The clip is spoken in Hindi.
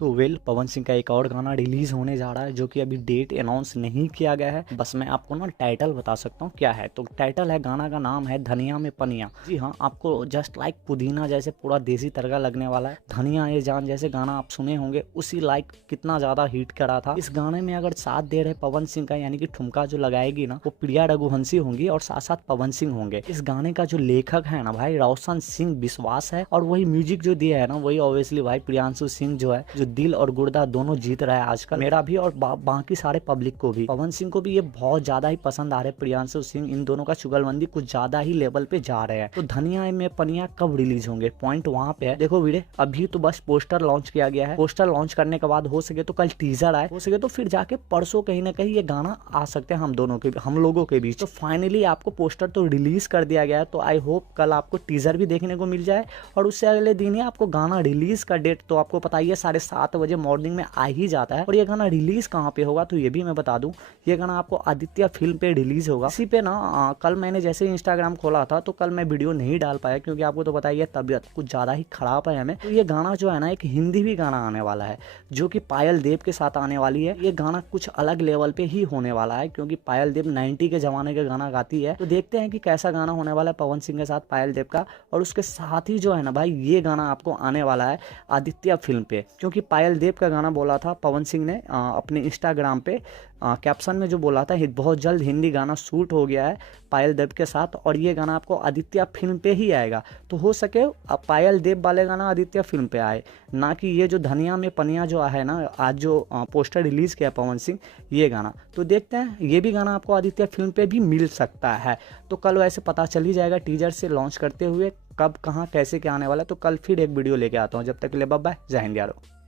तो पवन सिंह का एक और गाना रिलीज होने जा रहा है जो कि अभी डेट अनाउंस नहीं किया गया है। बस मैं आपको ना टाइटल बता सकता हूँ क्या है। तो टाइटल है, गाना का नाम है धनिया में पनिया। जी हाँ, आपको जस्ट लाइक पुदीना जैसे पूरा देसी तड़का लगने वाला है। धनिया ये जान जैसे गाना आप सुने होंगे उसी लाइक कितना ज्यादा हिट करा था। इस गाने में अगर साथ दे रहे पवन सिंह का, यानी कि ठुमका जो लगाएगी ना वो प्रिया रघुवंशी होंगी और साथ साथ पवन सिंह होंगे। इस गाने का जो लेखक है ना भाई रोशन सिंह विश्वास है, और वही म्यूजिक जो दिया है ना वही ऑब्वियसली भाई प्रियांशु सिंह जो है, जो दिल और गुर्दा दोनों जीत रहा है आजकल, मेरा भी और बाकी सारे पब्लिक को भी। पवन सिंह को भी ये बहुत ज्यादा ही पसंद आ रहे हैं। प्रियांशु सिंह, इन दोनों का चुगलबंदी कुछ ज्यादा ही लेवल पे जा रहे हैं। तो धनिया में पनिया कब रिलीज होंगे, पॉइंट वहां पे है। देखो वीरे, अभी तो बस पोस्टर लॉन्च किया गया है। पोस्टर लॉन्च करने के बाद हो सके तो कल टीजर आए, हो सके तो फिर जाके परसों कहीं ना कहीं ये गाना आ सकते हैं हम लोगों के बीच। तो फाइनली आपको पोस्टर तो रिलीज कर दिया गया है, तो आई होप कल आपको टीजर भी देखने को मिल जाए और उससे अगले दिन ही आपको गाना रिलीज का डेट तो आपको पता ही है 7:30 बजे मॉर्निंग में आ ही जाता है। और ये गाना रिलीज कहाँ पे होगा तो ये भी मैं बता दूं, ये गाना आपको आदित्य फिल्म पे रिलीज होगा। इसी पे ना कल मैंने जैसे इंस्टाग्राम खोला था तो कल मैं वीडियो नहीं डाल पाया क्योंकि आपको तो पता ही है तबियत कुछ ज्यादा ही खराब है हमें। तो ये गाना जो है ना एक हिंदी भी गाना आने वाला है जो कि पायल देव के साथ आने वाली है। ये गाना कुछ अलग लेवल पे ही होने वाला है क्योंकि पायल देव 90 के जमाने के गाना गाती है। तो देखते हैं कि कैसा गाना होने वाला है पवन सिंह के साथ पायल देव का। और उसके साथ ही जो है ना भाई ये गाना आपको आने वाला है आदित्य फिल्म पे, क्योंकि पायल देव का गाना बोला था पवन सिंह ने अपने इंस्टाग्राम पे कैप्शन में जो बोला था बहुत जल्द हिंदी गाना शूट हो गया है पायल देव के साथ और ये गाना आपको आदित्य फिल्म पे ही आएगा। तो हो सके पायल देव वाले गाना आदित्य फिल्म पे आए, ना कि ये जो धनिया में पनिया जो है ना आज जो पोस्टर रिलीज किया पवन सिंह ये गाना। तो देखते हैं ये भी गाना आपको आदित्य फिल्म पे भी मिल सकता है। तो कल वैसे पता चल ही जाएगा टीजर से लॉन्च करते हुए कब कहाँ कैसे क्या आने वाला है। तो कल फिर एक वीडियो लेके आता हूँ, जब तक के लिए बाय बाय, जय हिंद यारो।